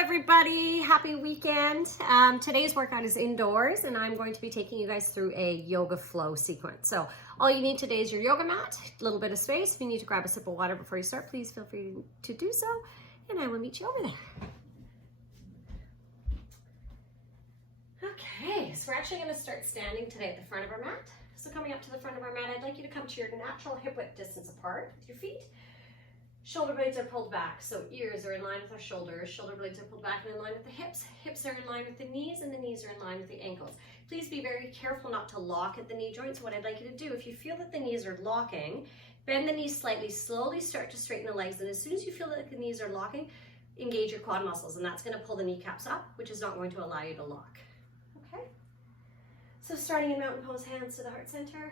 everybody, happy weekend. Today's workout is indoors and I'm going to be taking you guys through a yoga flow sequence. So all you need today is your yoga mat, a little bit of space. If you need to grab a sip of water before you start, please feel free to do so, and I will meet you over there. Okay, so we're actually going to start standing today at the front of our mat. So coming up to the front of our mat, I'd like you to come to your natural hip width distance apart with your feet. Shoulder blades are pulled back, so ears are in line with our shoulders. Shoulder blades are pulled back and in line with the hips. Hips are in line with the knees, and the knees are in line with the ankles. Please be very careful not to lock at the knee joints. What I'd like you to do, if you feel that the knees are locking, bend the knees slightly, slowly start to straighten the legs, and as soon as you feel that the knees are locking, engage your quad muscles, and that's going to pull the kneecaps up, which is not going to allow you to lock. Okay? So starting in mountain pose, hands to the heart center.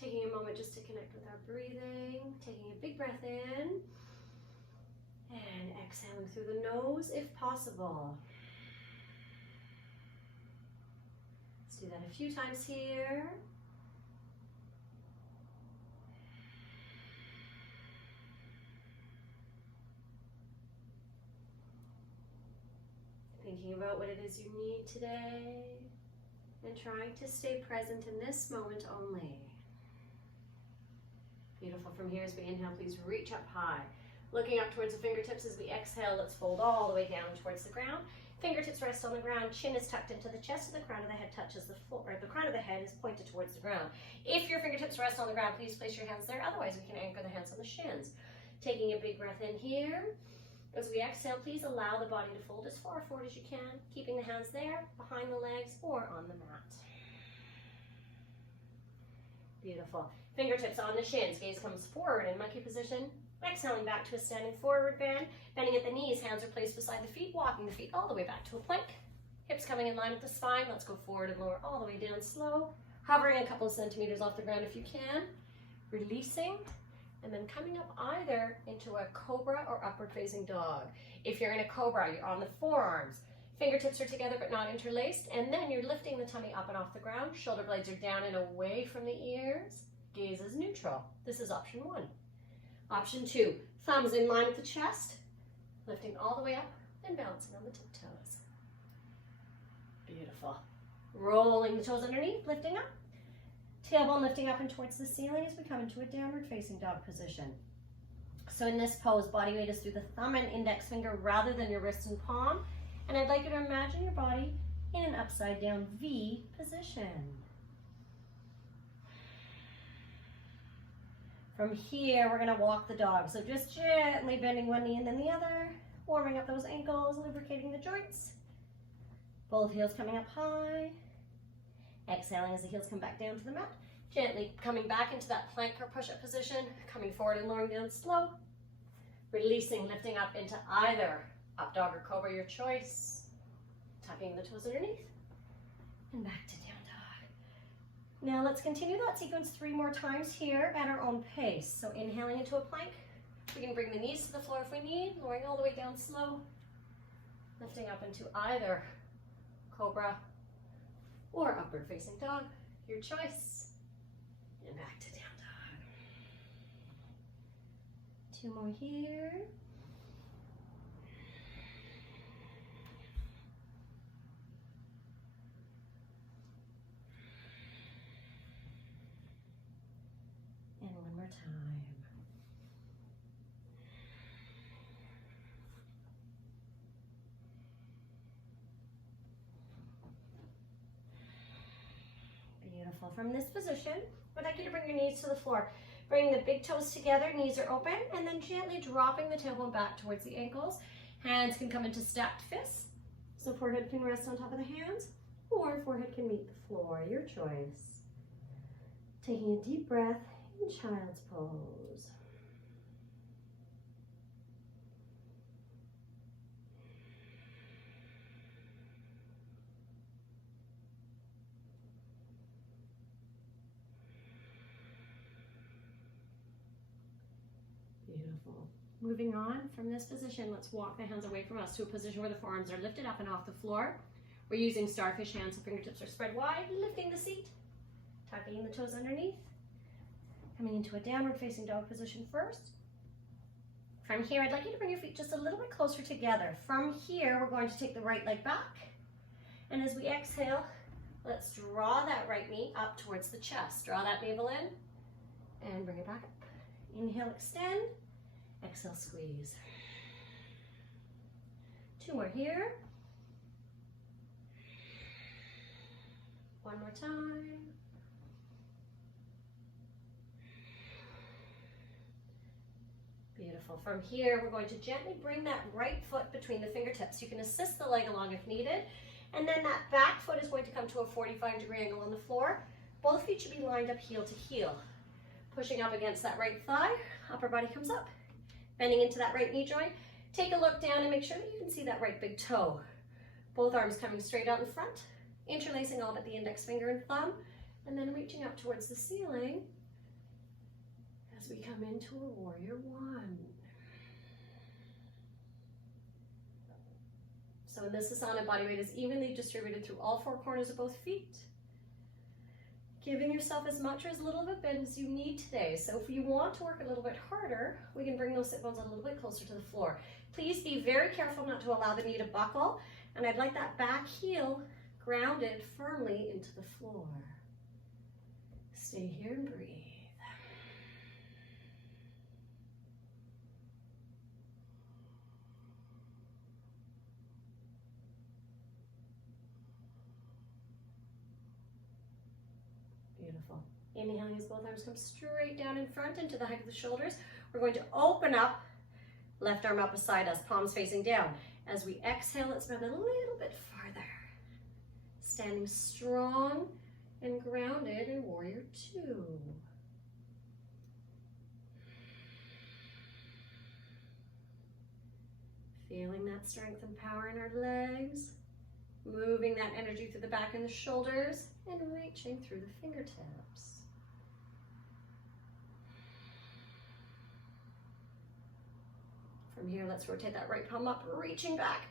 Taking a moment just to connect with our breathing, taking a big breath in, and exhaling through the nose if possible. Let's do that a few times here. Thinking about what it is you need today, and trying to stay present in this moment only. Beautiful. From here as we inhale, please reach up high. Looking up towards the fingertips as we exhale, let's fold all the way down towards the ground. Fingertips rest on the ground, chin is tucked into the chest, and the crown of the head touches the floor, or the crown of the head is pointed towards the ground. If your fingertips rest on the ground, please place your hands there. Otherwise, we can anchor the hands on the shins. Taking a big breath in here. As we exhale, please allow the body to fold as far forward as you can, keeping the hands there, behind the legs, or on the mat. Beautiful. Fingertips on the shins, gaze comes forward in monkey position. Exhaling back to a standing forward bend. Bending at the knees, hands are placed beside the feet, walking the feet all the way back to a plank. Hips coming in line with the spine. Let's go forward and lower all the way down slow. Hovering a couple of centimeters off the ground if you can. Releasing, and then coming up either into a cobra or upward facing dog. If you're in a cobra, you're on the forearms. Fingertips are together but not interlaced, and then you're lifting the tummy up and off the ground. Shoulder blades are down and away from the ears. Gaze is neutral. This is option 1. Option 2, thumbs in line with the chest, lifting all the way up and balancing on the tiptoes. Beautiful. Rolling the toes underneath, lifting up. Tailbone lifting up and towards the ceiling as we come into a downward facing dog position. So in this pose, body weight is through the thumb and index finger rather than your wrist and palm. And I'd like you to imagine your body in an upside down V position. From here, we're gonna walk the dog. So just gently bending one knee and then the other, warming up those ankles, lubricating the joints. Both heels coming up high. Exhaling as the heels come back down to the mat. Gently coming back into that plank or push-up position, coming forward and lowering down slow. Releasing, lifting up into either up dog or cobra, your choice. Tucking the toes underneath and back to down dog. Now let's continue that sequence 3 more times here at our own pace. So inhaling into a plank. We can bring the knees to the floor if we need, lowering all the way down slow. Lifting up into either cobra or upward facing dog, your choice. And back to down dog. 2 more here. And 1 more time. Beautiful. From this position, I'd like you to bring your knees to the floor. Bring the big toes together, knees are open, and then gently dropping the tailbone back towards the ankles. Hands can come into stacked fists. So forehead can rest on top of the hands, or forehead can meet the floor, your choice. Taking a deep breath in child's pose. Beautiful. Moving on from this position, let's walk the hands away from us to a position where the forearms are lifted up and off the floor. We're using starfish hands, so fingertips are spread wide, lifting the seat, tucking the toes underneath, coming into a downward facing dog position first. From here, I'd like you to bring your feet just a little bit closer closer together. From here, we're going to take the right leg back. And as we exhale, let's draw that right knee up towards the chest. Draw that navel in and bring it back up. Inhale, extend. Exhale, squeeze. 2 more here. 1 more time. Beautiful. From here, we're going to gently bring that right foot between the fingertips. You can assist the leg along if needed. And then that back foot is going to come to a 45-degree angle on the floor. Both feet should be lined up heel to heel. Pushing up against that right thigh, upper body comes up. Bending into that right knee joint. Take a look down and make sure that you can see that right big toe. Both arms coming straight out in front. Interlacing all but the index finger and thumb. And then reaching up towards the ceiling as we come into a warrior one. So in this asana, body weight is evenly distributed through all 4 corners of both feet. Giving yourself as much or as little of a bend as you need today. So if you want to work a little bit harder, we can bring those sit bones a little bit closer to the floor. Please be very careful not to allow the knee to buckle. And I'd like that back heel grounded firmly into the floor. Stay here and breathe. Beautiful. Inhaling as both arms come straight down in front into the height of the shoulders. We're going to open up, left arm up beside us, palms facing down. As we exhale, let's bend a little bit farther. Standing strong and grounded in warrior two. Feeling that strength and power in our legs. Moving that energy through the back and the shoulders and reaching through the fingertips. From here, let's rotate that right palm up, reaching back,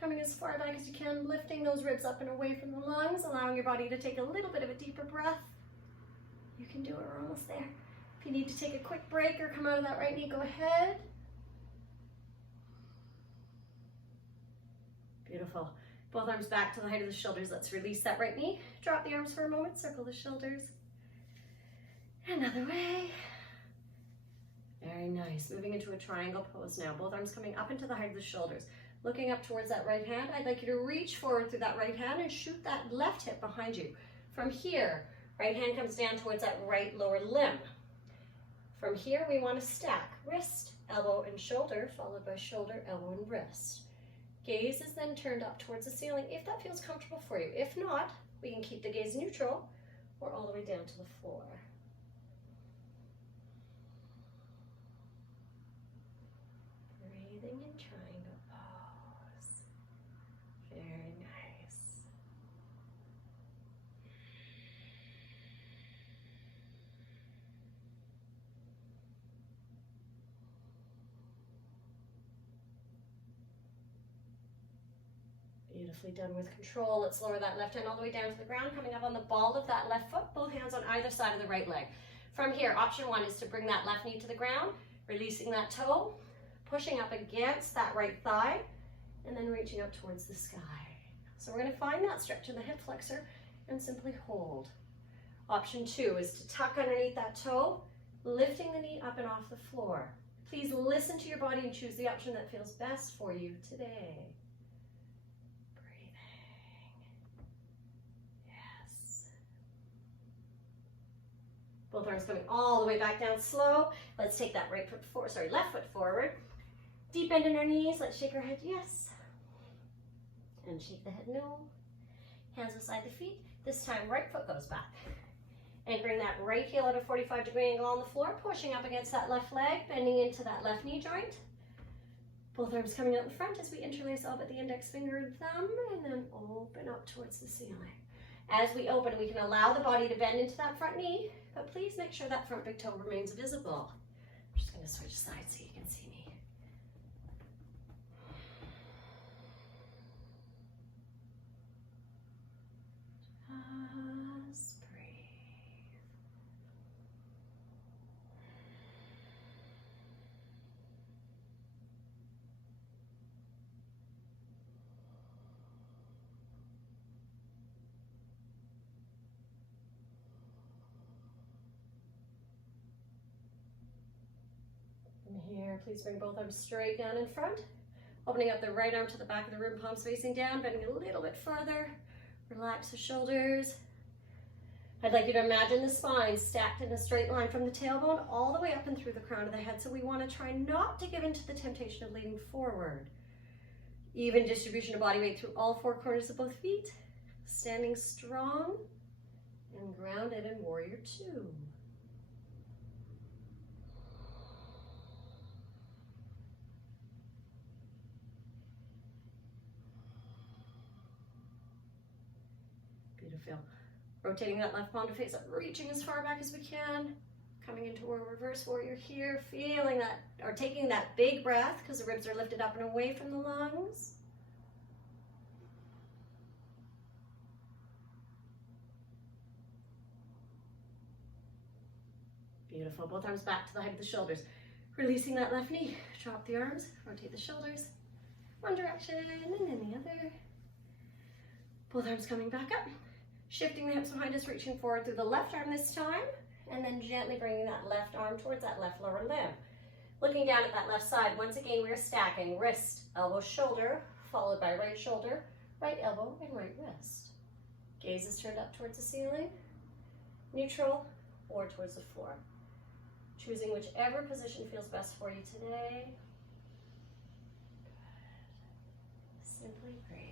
coming as far back as you can, lifting those ribs up and away from the lungs, allowing your body to take a little bit of a deeper breath. You can do it, we're almost there. If you need to take a quick break or come out of that right knee, go ahead. Beautiful. Both arms back to the height of the shoulders. Let's release that right knee. Drop the arms for a moment. Circle the shoulders. Another way. Very nice. Moving into a triangle pose now. Both arms coming up into the height of the shoulders. Looking up towards that right hand. I'd like you to reach forward through that right hand and shoot that left hip behind you. From here, right hand comes down towards that right lower limb. From here, we want to stack wrist, elbow, and shoulder, followed by shoulder, elbow, and wrist. Gaze is then turned up towards the ceiling if that feels comfortable for you. If not, we can keep the gaze neutral or all the way down to the floor. Breathing in triangle pose. Very nice. Beautifully done with control. Let's lower that left hand all the way down to the ground, coming up on the ball of that left foot, both hands on either side of the right leg. From here, option one is to bring that left knee to the ground, releasing that toe, pushing up against that right thigh, and then reaching up towards the sky. So we're going to find that stretch in the hip flexor and simply hold. Option two is to tuck underneath that toe, lifting the knee up and off the floor. Please listen to your body and choose the option that feels best for you today. Both arms coming all the way back down slow. Let's take that left foot forward. Deep bend in our knees. Let's shake our head yes. And shake the head no. Hands beside the feet. This time right foot goes back. Anchoring that right heel at a 45-degree angle on the floor. Pushing up against that left leg. Bending into that left knee joint. Both arms coming out in front as we interlace all but the index finger and thumb. And then open up towards the ceiling. As we open, we can allow the body to bend into that front knee. But please make sure that front big toe remains visible. I'm just going to switch sides so you can see me. Just breathe. From here, please bring both arms straight down in front. Opening up the right arm to the back of the room, palms facing down, bending a little bit further. Relax the shoulders. I'd like you to imagine the spine stacked in a straight line from the tailbone all the way up and through the crown of the head. So we want to try not to give into the temptation of leaning forward. Even distribution of body weight through all four corners of both feet. Standing strong and grounded in warrior two. Beautiful. Rotating that left palm to face up, reaching as far back as we can. Coming into a reverse warrior here, feeling that, or taking that big breath because the ribs are lifted up and away from the lungs. Beautiful. Both arms back to the height of the shoulders. Releasing that left knee. Drop the arms, rotate the shoulders. One direction and then the other. Both arms coming back up. Shifting the hips behind us, reaching forward through the left arm this time, and then gently bringing that left arm towards that left lower limb. Looking down at that left side, once again we are stacking wrist, elbow, shoulder, followed by right shoulder, right elbow, and right wrist. Gaze is turned up towards the ceiling, neutral, or towards the floor. Choosing whichever position feels best for you today. Simply breathe.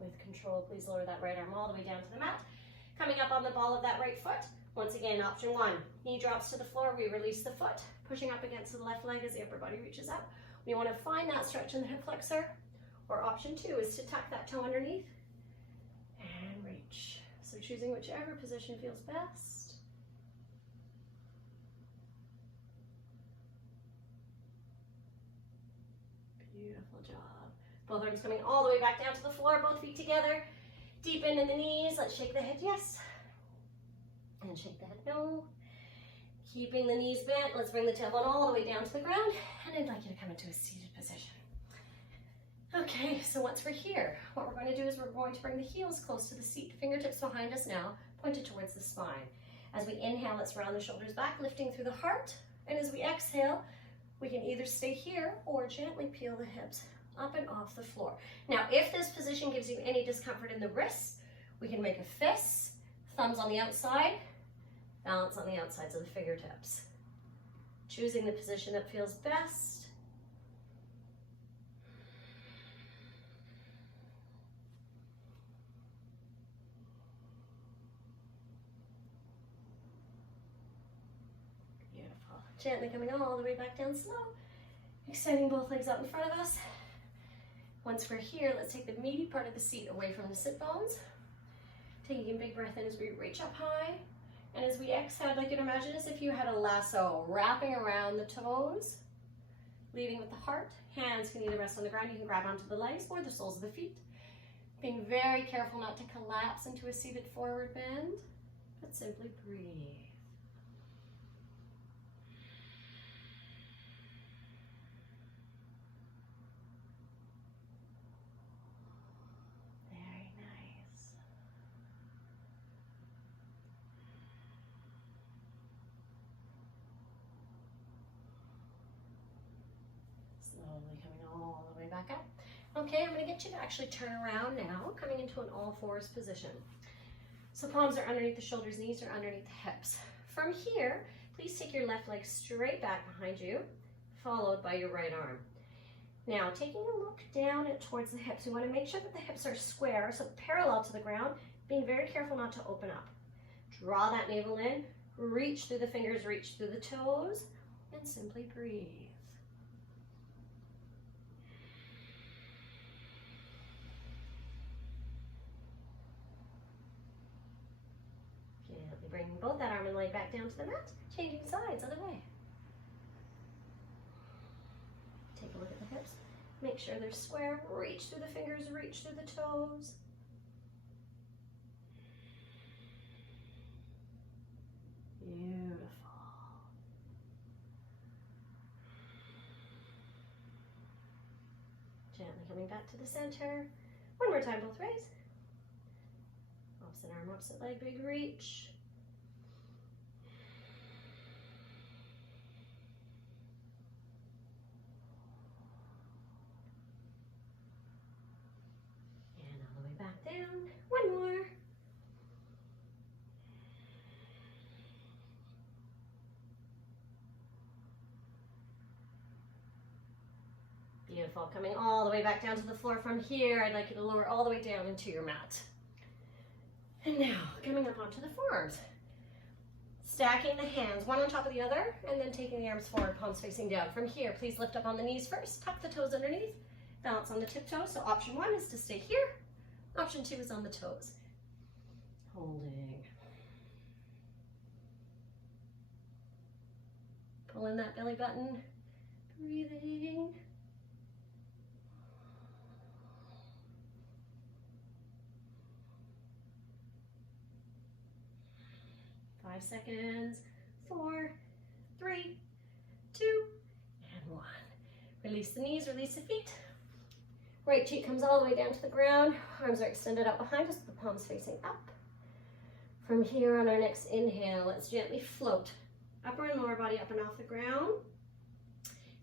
With control, please lower that right arm all the way down to the mat. Coming up on the ball of that right foot. Once again, option one, knee drops to the floor, we release the foot, pushing up against the left leg as the upper body reaches up. We want to find that stretch in the hip flexor. Or option two is to tuck that toe underneath and reach. So choosing whichever position feels best. Beautiful job. Both arms coming all the way back down to the floor, both feet together. Deepen in the knees. Let's shake the head yes. And shake the head no. Keeping the knees bent. Let's bring the tailbone all the way down to the ground. And I'd like you to come into a seated position. Okay, so once we're here, what we're going to do is we're going to bring the heels close to the seat. Fingertips behind us now, pointed towards the spine. As we inhale, let's round the shoulders back, lifting through the heart. And as we exhale, we can either stay here or gently peel the hips up and off the floor. Now, if this position gives you any discomfort in the wrists, we can make a fist, thumbs on the outside, balance on the outsides of the fingertips. Choosing the position that feels best. Beautiful. Gently coming all the way back down slow. Extending both legs out in front of us. Once we're here, let's take the meaty part of the seat away from the sit bones. Taking a big breath in as we reach up high. And as we exhale, I'd like you to imagine as if you had a lasso wrapping around the toes, leading with the heart. Hands can either rest on the ground, you can grab onto the legs or the soles of the feet. Being very careful not to collapse into a seated forward bend, but simply breathe. Back up. Okay, I'm going to get you to actually turn around now, coming into an all fours position. So palms are underneath the shoulders, knees are underneath the hips. From here, please take your left leg straight back behind you, followed by your right arm. Now, taking a look down and towards the hips, we want to make sure that the hips are square, so parallel to the ground, being very careful not to open up. Draw that navel in, reach through the fingers, reach through the toes, and simply breathe. Bringing both that arm and leg back down to the mat, changing sides, other way. Take a look at the hips. Make sure they're square. Reach through the fingers, reach through the toes. coming back to the center. One more time, both ways. Opposite arm, opposite leg, big reach. And all the way back down. One more. Beautiful. Coming all the way back down to the floor from here. I'd like you to lower all the way down into your mat. And now, coming up onto the forearms. Stacking the hands, one on top of the other, and then taking the arms forward, palms facing down. From here, please lift up on the knees first, tuck the toes underneath, balance on the tiptoes. So option 1 is to stay here. Option 2 is on the toes. Holding. Pull in that belly button. Breathing. Five seconds. 4, 3, 2, and 1. Release the knees, release the feet. Right cheek comes all the way down to the ground. Arms are extended out behind us with the palms facing up. From here on our next inhale, let's gently float. Upper and lower body up and off the ground.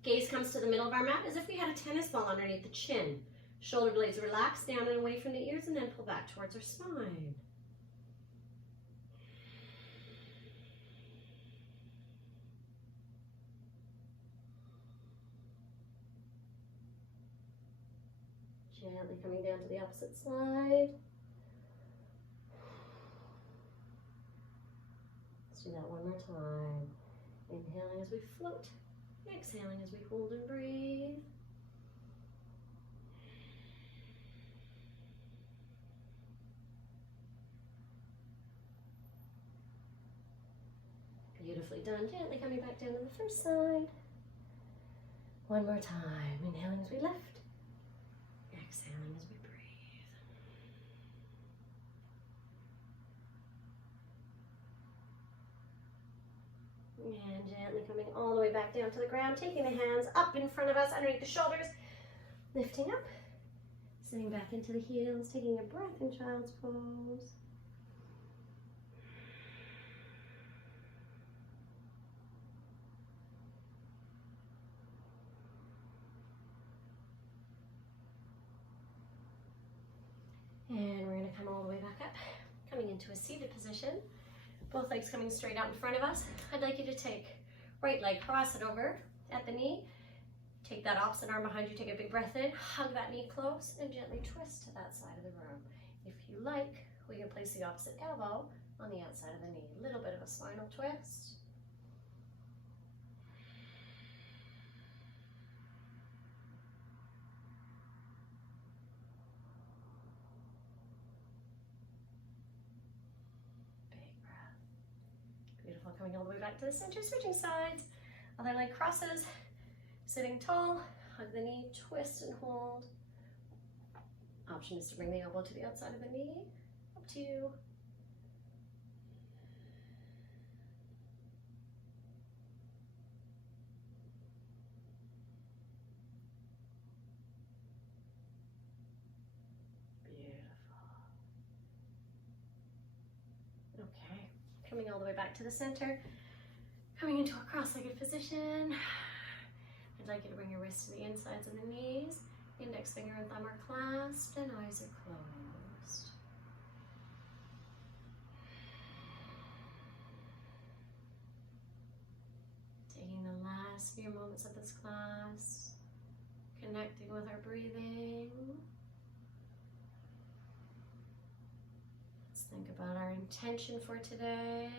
Gaze comes to the middle of our mat as if we had a tennis ball underneath the chin. Shoulder blades relax down and away from the ears and then pull back towards our spine. Gently coming down to the opposite side. Let's do that one more time. Inhaling as we float. Exhaling as we hold and breathe. Beautifully done. Gently coming back down to the first side. One more time. Inhaling as we lift. Exhaling as we breathe. And gently coming all the way back down to the ground, taking the hands up in front of us, underneath the shoulders, lifting up, sitting back into the heels, taking a breath in child's pose. And we're going to come all the way back up, coming into a seated position. Both legs coming straight out in front of us. I'd like you to take right leg, cross it over at the knee. Take that opposite arm behind you, take a big breath in, hug that knee close, and gently twist to that side of the room. If you like, we can place the opposite elbow on the outside of the knee. A little bit of a spinal twist. Coming all the way back to the center, switching sides. Other leg crosses, sitting tall, hug the knee, twist and hold. Option is to bring the elbow to the outside of the knee. Up to you. Coming all the way back to the center, coming into a cross-legged position. I'd like you to bring your wrists to the insides of the knees. Index finger and thumb are clasped and eyes are closed. Taking the last few moments of this class, connecting with our breathing. Think about our intention for today.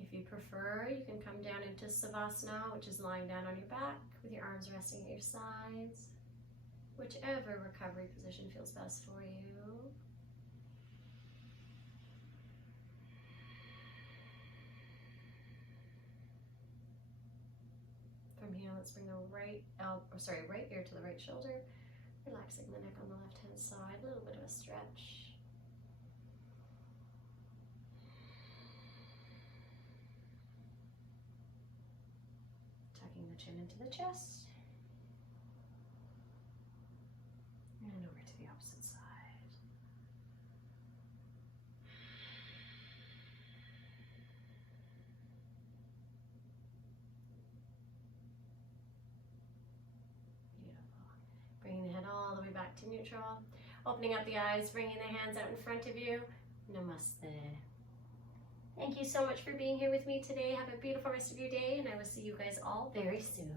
If you prefer, you can come down into Savasana, which is lying down on your back with your arms resting at your sides. Whichever recovery position feels best for you. From here, let's bring the right ear to the right shoulder, relaxing the neck on the left-hand side, a little bit of a stretch. Tucking the chin into the chest. And over to the opposite side. Beautiful. Bringing the head all the way back to neutral. Opening up the eyes, bringing the hands out in front of you. Namaste. Thank you so much for being here with me today. Have a beautiful rest of your day, and I will see you guys all very soon.